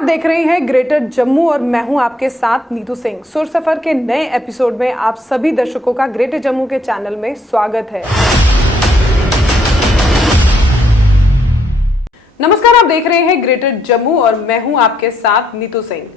आप देख रहे हैं ग्रेटर जम्मू और मैं हूं आपके साथ नीतू सिंह। सुर सफर के नए एपिसोड में आप सभी दर्शकों का ग्रेटर जम्मू के चैनल में स्वागत है। नमस्कार, आप देख रहे हैं ग्रेटर जम्मू और मैं हूं आपके साथ नीतू सिंह।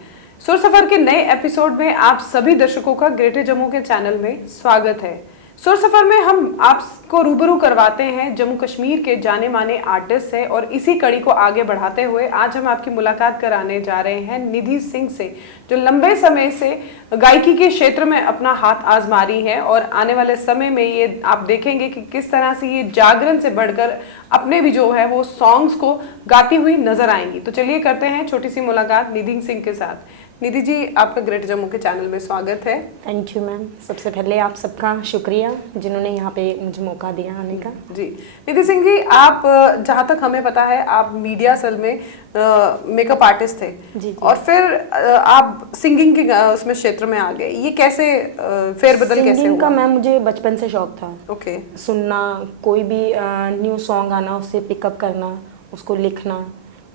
सुर सफर के नए एपिसोड में आप सभी दर्शकों का ग्रेटर जम्मू के चैनल में स्वागत है। सुर सफर में हम आपको रूबरू करवाते हैं जम्मू कश्मीर के जाने माने आर्टिस्ट से, और इसी कड़ी को आगे बढ़ाते हुए आज हम आपकी मुलाकात कराने जा रहे हैं निधि सिंह से, जो लंबे समय से गायकी के क्षेत्र में अपना हाथ आजमा रही है। और आने वाले समय में ये आप देखेंगे कि किस तरह से ये जागरण से बढ़कर अपने भी जो है वो सॉन्ग्स को गाती हुई नजर आएंगी। तो चलिए करते हैं छोटी सी मुलाकात निधि सिंह के साथ। निधि जी, आपका ग्रेटर जम्मू के चैनल में स्वागत है। Thank you ma'am. सबसे पहले आप सबका शुक्रिया जिन्होंने यहाँ पे मुझे मौका दिया आने का। जी निधि सिंह जी, आप जहाँ तक हमें पता है आप मीडिया सेल में मेकअप आर्टिस्ट थे जी। और फिर आप सिंगिंग के उसमें क्षेत्र में आ गए। ये कैसे फेरबदल कैसे हुआ? का मैम मुझे बचपन से शौक था। ओके। सुनना, कोई भी न्यू सॉन्ग आना, उससे पिकअप करना, उसको लिखना,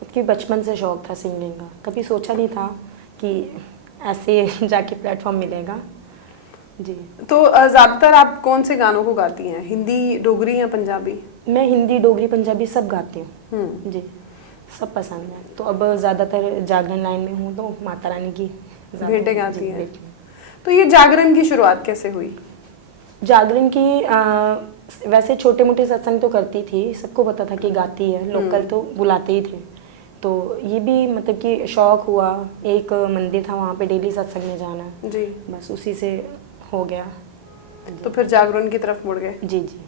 क्योंकि बचपन से शौक था सिंगिंग का। कभी सोचा नहीं था कि ऐसे जाके प्लेटफॉर्म मिलेगा जी। तो ज़्यादातर आप कौन से गानों को गाती हैं, हिंदी, डोगरी या पंजाबी? मैं हिंदी, डोगरी, पंजाबी सब गाती हूँ जी, सब पसंद है। तो अब ज़्यादातर जागरण लाइन में हूँ तो माता रानी की भेंटें गाती हैं। तो ये जागरण की शुरुआत कैसे हुई? जागरण की वैसे छोटे मोटे सत्संग तो करती थी, सबको पता था कि गाती है, लोकल तो बुलाते ही थे। तो ये भी मतलब कि शौक हुआ, एक मंदिर था वहाँ पे डेली सत्संग में जाना जी, बस उसी से हो गया। तो फिर जागरण की तरफ मुड़ गए? जी जी।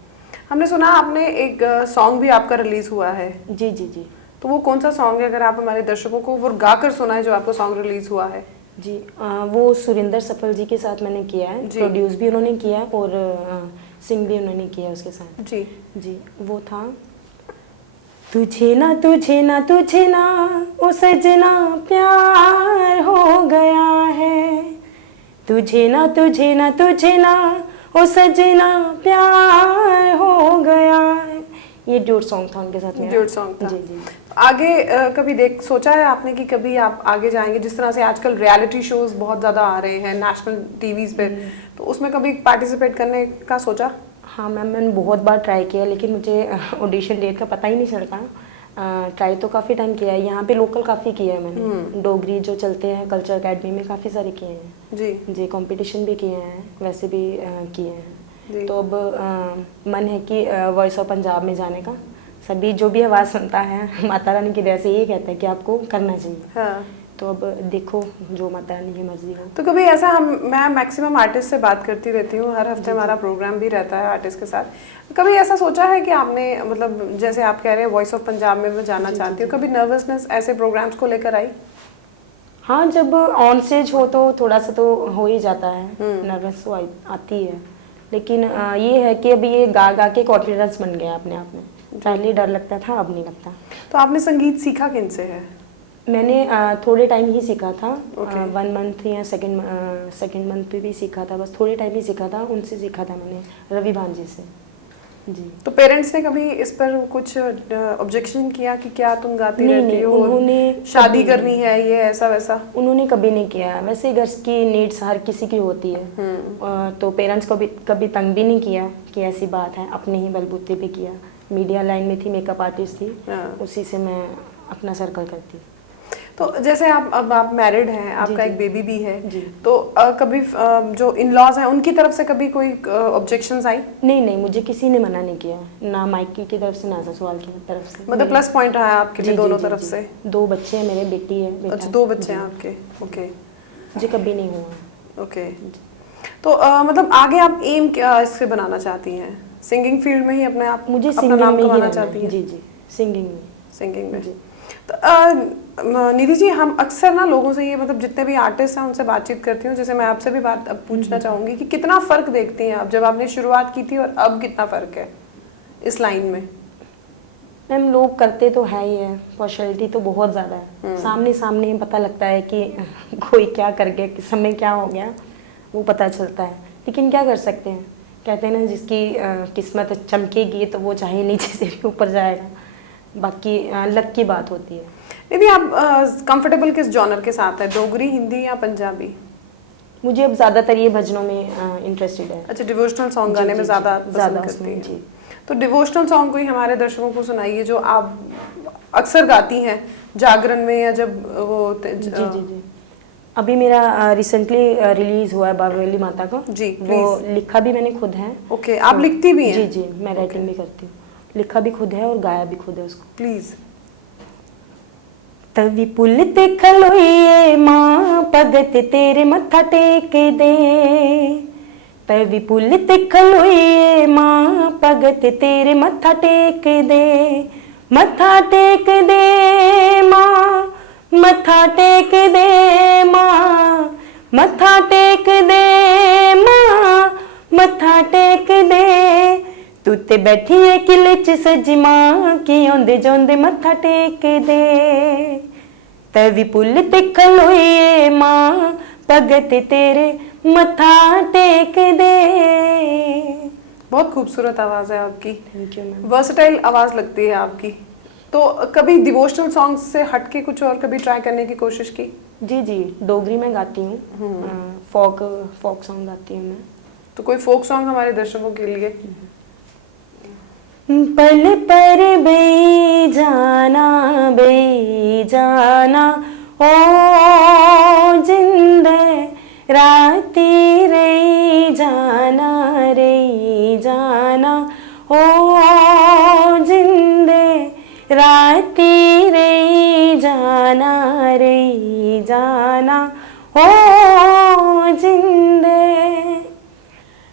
हमने सुना आपने एक सॉन्ग भी आपका रिलीज हुआ है। जी जी जी। तो वो कौन सा सॉन्ग है, अगर आप हमारे दर्शकों को वो गाकर सुनाए जो आपको सॉन्ग रिलीज हुआ है? जी वो सुरिंदर सफल जी के साथ मैंने किया है, प्रोड्यूस भी उन्होंने किया और सिंग भी उन्होंने किया उसके साथ जी जी। वो था तुझे ना तुझे ना तुझे ना ओ सजना प्यार हो गया है, तुझे ना तुझे ना तुझे ना ओ सजना प्यार हो गया है। ये ड्यूट सॉन्ग था उनके साथ मेरा। ड्यूट सॉन्ग था जी जी। आगे कभी सोचा है आपने कि कभी आप आगे जाएंगे? जिस तरह से आजकल रियलिटी शोज बहुत ज़्यादा आ रहे हैं नेशनल टीवीज पे, तो उसमें कभी पार्टिसिपेट करने का सोचा? हाँ मैम, मैंने बहुत बार ट्राई किया, लेकिन मुझे ऑडिशन डेट का पता ही नहीं चलता। ट्राई तो काफ़ी टाइम किया है, यहाँ पे लोकल काफ़ी किया है मैंने। डोगरी जो चलते हैं कल्चर अकेडमी में काफ़ी सारे किए हैं जी जी। कंपटीशन भी किए हैं, वैसे भी किए हैं। तो अब मन है कि वॉइस ऑफ पंजाब में जाने का। सभी जो भी आवाज़ सुनता है माता रानी की दया से यही कहता है कि आपको करना चाहिए। हाँ। तो अब देखो जो माता रानी की मर्जी हो। तो कभी ऐसा मैं मैक्सिमम आर्टिस्ट से बात करती रहती हूँ, हर हफ्ते हमारा प्रोग्राम भी रहता है आर्टिस्ट के साथ। कभी ऐसा सोचा है कि आपने मतलब जैसे आप कह रहे हैं वॉइस ऑफ पंजाब में मैं जाना चाहती हूँ, कभी नर्वसनेस ऐसे प्रोग्राम्स को लेकर आई? हाँ, जब ऑन स्टेज हो तो थोड़ा सा तो हो ही जाता है, नर्वस तो आती है। लेकिन ये है कि अभी ये गा गा के कॉन्फिडेंस बन गया अपने आप में। पहले डर लगता था, अब नहीं लगता। तो आपने संगीत सीखा किन से है? मैंने थोड़े टाइम ही सीखा था। 1 मंथ या सेकेंड मंथ पे भी सीखा था, बस थोड़े टाइम ही सीखा था। उनसे सीखा था मैंने, रवि भांजी से जी। तो पेरेंट्स ने कभी इस पर कुछ ऑब्जेक्शन किया कि क्या तुम गाती रहती हो, उन्होंने शादी करनी है, ये ऐसा वैसा? उन्होंने कभी नहीं किया। वैसे घर की नीड्स हर किसी की होती है, तो पेरेंट्स को भी कभी तंग भी नहीं किया कि ऐसी बात है। अपने ही बलबूते पे किया। मीडिया लाइन में थी, मेकअप आर्टिस्ट थी, उसी से मैं अपना सर्कल करती। तो जैसे अब आप मैरिड हैं, आपका एक बेबी भी है, तो कभी जो इन लॉज हैं उनकी तरफ से कभी कोई ऑब्जेक्शंस आई? नहीं नहीं, मुझे किसी ने मना नहीं किया, ना मायके की तरफ से ना ससुराल की तरफ से। मतलब प्लस पॉइंट रहा है आपके लिए दोनों तरफ से? 2 बच्चे हैं मेरे, बेटी है बेटा। अच्छा, 2 बच्चे हैं आपके। ओके। मुझे कभी नहीं हुआ। ओके। तो मतलब आगे आप एम क्या इससे बनाना चाहती हैं? सिंगिंग फील्ड में ही अपने आप मुझे अपना नाम कमाना चाहती हैं? जी जी, सिंगिंग में जी। तो निधि जी, हम अक्सर ना लोगों से ये मतलब जितने भी आर्टिस्ट हैं उनसे बातचीत करती हूँ, जैसे मैं आपसे भी बात अब पूछना चाहूँगी कि कितना फ़र्क देखती हैं आप, जब आपने शुरुआत की थी और अब कितना फ़र्क है इस लाइन में? मैम, लोग करते तो है ही है, पार्शलिटी तो बहुत ज़्यादा है। सामने सामने पता लगता है कि कोई क्या कर गया, किस समय क्या हो गया, वो पता चलता है। लेकिन क्या कर सकते हैं, कहते हैं ना जिसकी किस्मत चमकेगी तो वो चाहे नीचे से भी ऊपर जाएगा। बाकी लक की बात होती है। दीदी आप कंफर्टेबल किस जॉनर के साथ है, डोगरी, हिंदी या पंजाबी? मुझे अब ज़्यादातर ये भजनों में इंटरेस्टेड है। अच्छा, डिवोशनल सॉन्ग गाने में ज़्यादा पसंद करती हैं। जी। तो डिवोशनल सॉन्ग कोई हमारे दर्शकों को सुनाइए जो आप अक्सर गाती हैं जागरण में या जब वो जी जी जी। अभी मेरा रिसेंटली रिलीज हुआ है बाबेली माता का। जी, वो लिखा भी मैंने खुद है। ओके, आप लिखती भी हैं? जी जी, मैं राइटिंग भी करती हूँ, लिखा भी खुद है और गाया भी खुद है उसको। प्लीज। तवी पुल ते खलोइए मां भगत तेरे मत्था टेक दे, तवी पुल ते खलोइए मां भगत तेरे मत्था टेक दे, मत्था टेक दे मां, मत्था टेक दे मां, मत्था टेक दे मां, मत्था टेक दे, तू ते बैठी है किले च सजी मां की आंदे जांदे मत्था टेक दे, तवी पुल ते खलोइए मां भगत तेरे मत्था टेक दे। बहुत खूबसूरत आवाज है आपकी। Thank you ma'am. वर्सटाइल आवाज लगती है आपकी। तो कभी डिवोशनल सॉन्ग्स से हट के कुछ और कभी ट्राई करने की कोशिश की? जी जी, डोगरी में गाती हूँ, फोक सॉन्ग गाती हूँ मैं। तो कोई फोक सॉन्ग हमारे दर्शकों के लिए? पल पर बे जाना ओ जिंदे राती रे जाना ओ जिंदे राती रे जाना ओ जिंदे,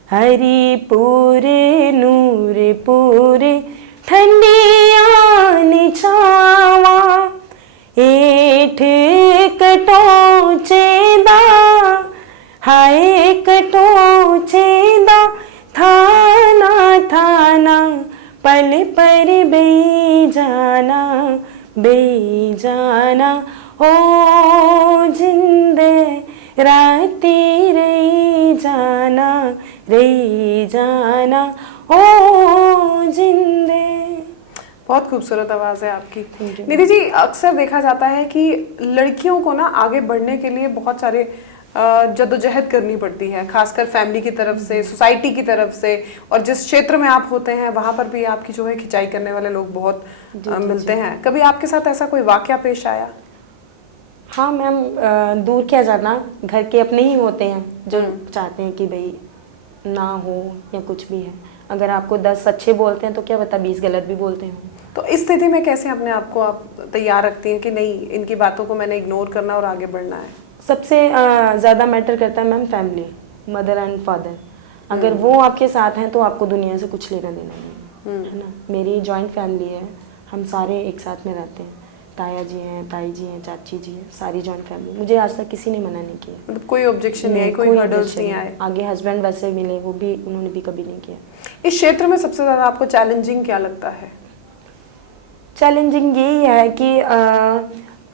हरिपुर नूरपुर ठंडिया निछावा, एठ कटोचेदा हाय कटोचेदा, थाना थाना पल पर बेजाना ओ जिंदे राती रे जाना ओ जिंदे। बहुत खूबसूरत आवाज है आपकी। निधि जी, अक्सर देखा जाता है कि लड़कियों को ना आगे बढ़ने के लिए बहुत सारे जद्दोजहद करनी पड़ती है, खासकर फैमिली की तरफ से, सोसाइटी की तरफ से, और जिस क्षेत्र में आप होते हैं वहां पर भी आपकी जो है खिंचाई करने वाले लोग बहुत मिलते हैं। कभी आपके साथ ऐसा कोई वाकया पेश आया? हाँ मैम, दूर क्या जाना, घर के अपने ही होते हैं जो चाहते हैं कि भाई ना हो या कुछ भी है। अगर आपको 10 अच्छे बोलते हैं तो क्या पता 20 गलत भी बोलते हैं। तो इस स्थिति में कैसे अपने आप को आप तैयार रखती हैं कि नहीं, इनकी बातों को मैंने इग्नोर करना और आगे बढ़ना है? सबसे ज़्यादा मैटर करता है ma'am family, mother and father. अगर वो आपके साथ हैं तो आपको दुनिया से कुछ लेना देना नहीं है ना। मेरी जॉइंट फैमिली है, हम सारे एक साथ में रहते हैं, ताया जी हैं, ताई जी हैं, चाची जी हैं, सारी जॉइंट फैमिली। मुझे आज तक किसी ने मना नहीं किया, मतलब कोई ऑब्जेक्शन नहीं है, कोई हर्डल्स नहीं आए? आगे हस्बैंड वैसे मिले, वो भी उन्होंने भी कभी नहीं किया। इस क्षेत्र में सबसे ज़्यादा आपको चैलेंजिंग क्या लगता है? चैलेंजिंग यही है कि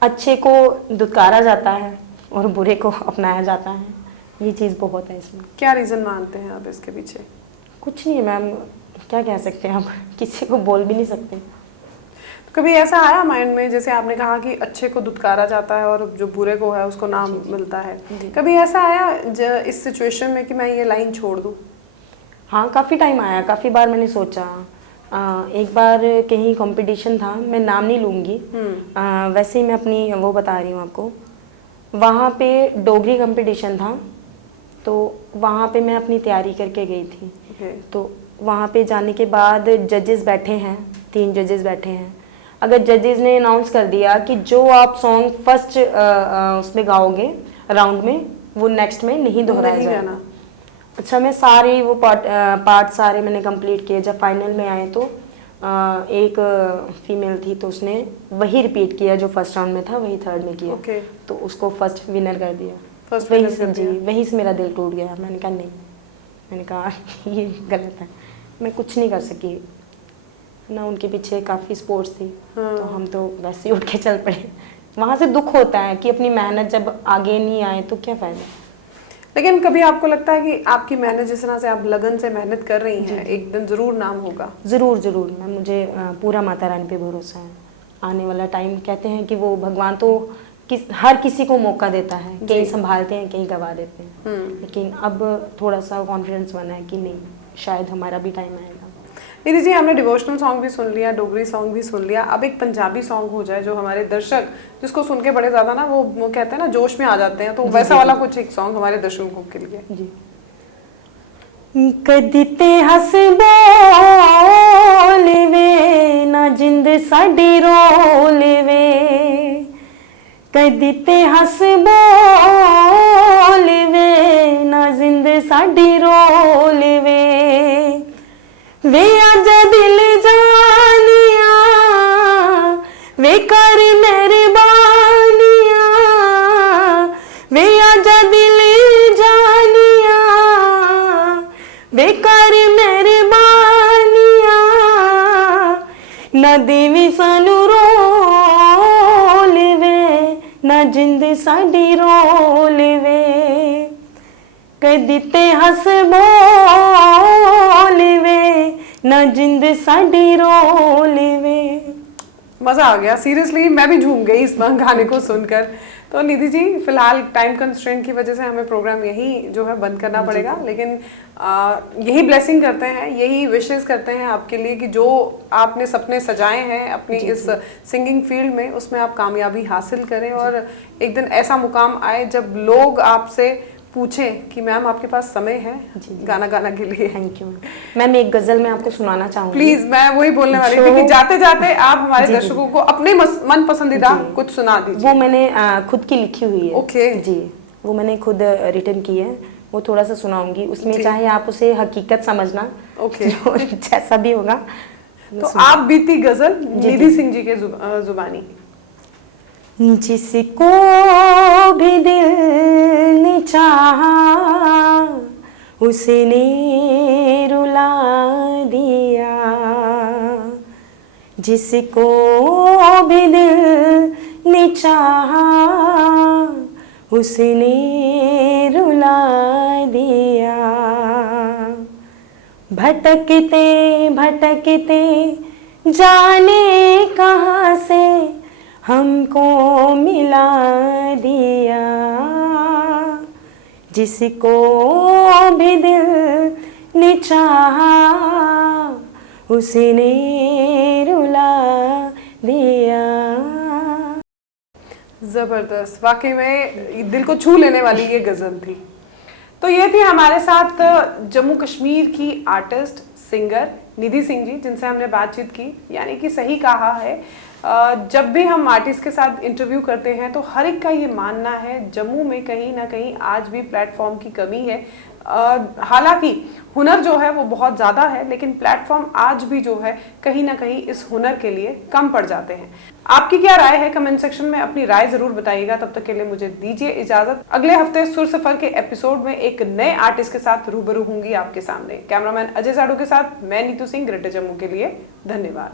अच्छे को दुत्कारा जाता है और बुरे को अपनाया जाता है, ये चीज़ बहुत है इसमें। क्या रीज़न मानते हैं आप इसके पीछे? कुछ नहीं है मैम, क्या कह सकते हैं, आप किसी को बोल भी नहीं सकते। तो कभी ऐसा आया माइंड में, जैसे आपने कहा कि अच्छे को दुत्कारा जाता है और जो बुरे को है उसको नाम मिलता है, कभी ऐसा आया इस सिचुएशन में कि मैं ये लाइन छोड़ दूँ? हाँ, काफ़ी टाइम आया, काफ़ी बार मैंने सोचा। एक बार कहीं कंपटीशन था, मैं नाम नहीं लूँगी, वैसे ही मैं अपनी वो बता रही हूँ आपको। वहाँ पे डोगरी कंपटीशन था, तो वहाँ पे मैं अपनी तैयारी करके गई थी। तो वहाँ पे जाने के बाद जजेस बैठे हैं, 3 जजेस बैठे हैं। अगर जजेस ने अनाउंस कर दिया कि जो आप सॉन्ग फर्स्ट उसमें गाओगे राउंड में, वो नेक्स्ट में नहीं दोहराया जाएगा। अच्छा, मैं सारे वो पार्ट सारे मैंने कंप्लीट किए। जब फाइनल में आए तो एक फीमेल थी, तो उसने वही रिपीट किया जो फर्स्ट राउंड में था, वही थर्ड में किया। तो उसको फर्स्ट विनर कर दिया। वहीं से मेरा दिल टूट गया। मैंने कहा नहीं, मैंने कहा ये गलत है, मैं कुछ नहीं कर सकी ना। उनके पीछे काफ़ी स्पोर्ट्स थी, तो हम तो वैसे ही उठ के चल पड़े। वहाँ से दुख होता है कि अपनी मेहनत जब आगे नहीं आए तो क्या फ़ायदा। लेकिन कभी आपको लगता है कि आपकी मेहनत, जिस तरह से आप लगन से मेहनत कर रही हैं, एक दिन ज़रूर नाम होगा? ज़रूर ज़रूर मैम, मुझे पूरा माता रानी पे भरोसा है। आने वाला टाइम कहते हैं कि वो भगवान तो हर किसी को मौका देता है, कई संभालते हैं कई गवा देते हैं, लेकिन अब थोड़ा सा कॉन्फिडेंस बना है कि नहीं, शायद हमारा भी टाइम आएगा। निधि जी, हमने डिवोशनल सॉन्ग भी सुन लिया, डोगरी सॉन्ग भी सुन लिया, अब एक पंजाबी सॉन्ग हो जाए जो हमारे दर्शक जिसको सुन के बड़े ज्यादा ना वो कहते हैं ना जोश में आ जाते हैं, तो वैसा वाला कुछ एक सॉन्ग हमारे दर्शकों के लिए। जी। कदी ते हस बोल वे ना जिंद साडी रोल वे, कदी ते हस बोल वे ना जिंद साडी रोल वे आजा दिल जानिया वे कर मेहरबानिया, वे आजा दिल जानिया वे कर मेहरबानिया, ना देवी सानू रोल वे ना जिंद साडी रोल वे, कदी ते हस बोल वे ना जिंद साडी रोल वे। मजा आ गया, सीरियसली मैं भी झूम गई इस गाने को सुनकर। तो निधि जी, फिलहाल टाइम कंस्ट्रेंट की वजह से हमें प्रोग्राम यही जो है बंद करना पड़ेगा, लेकिन यही ब्लेसिंग करते हैं, यही विशेस करते हैं आपके लिए कि जो आपने सपने सजाए हैं अपनी इस सिंगिंग फील्ड में उसमें आप कामयाबी हासिल करें और एक दिन ऐसा मुकाम आए जब लोग आपसे पूछें कि मैम आपके पास समय है गाना गाना के लिए। Thank you ma'am. एक गजल मैं आपको सुनाना चाहूंगी। प्लीज, मैं वही बोलने वाली थी कि जाते जाते आप हमारे दर्शकों को अपने मन पसंदीदा कुछ सुना दीजिए। वो मैंने खुद की लिखी हुई है। ओके जी, वो मैंने खुद रिटन की है, वो थोड़ा सा सुनाऊंगी, उसमें चाहे आप उसे हकीकत समझना, ओके जैसा भी होगा। तो आप बीती गजल निधि सिंह जी के जुबानी। जिसको भी दिल ने चाहा उसने रुला दिया, जिसको भी दिल ने चाहा उसने रुला दिया, भटकते भटकते जाने कहाँ से हमको मिला दिया, जिसको भी दिल ने चाहा उसने रुला दिया। जबरदस्त, वाकई में दिल को छू लेने वाली ये गजल थी। तो ये थी हमारे साथ जम्मू कश्मीर की आर्टिस्ट सिंगर निधि सिंह जी, जिनसे हमने बातचीत की। यानी कि सही कहा है, जब भी हम आर्टिस्ट के साथ इंटरव्यू करते हैं तो हर एक का ये मानना है जम्मू में कहीं ना कहीं आज भी प्लेटफॉर्म की कमी है। हालांकि हुनर जो है वो बहुत ज़्यादा है, लेकिन प्लेटफॉर्म आज भी जो है कहीं ना कहीं इस हुनर के लिए कम पड़ जाते हैं। आपकी क्या राय है? कमेंट सेक्शन में अपनी राय ज़रूर बताइएगा। तब तक के लिए मुझे दीजिए इजाज़त। अगले हफ्ते सुर सफर के एपिसोड में एक नए आर्टिस्ट के साथ रूबरू होंगी आपके सामने। कैमरामैन अजय साडू के साथ मैं नीतू सिंह, ग्रेटर जम्मू के लिए। धन्यवाद।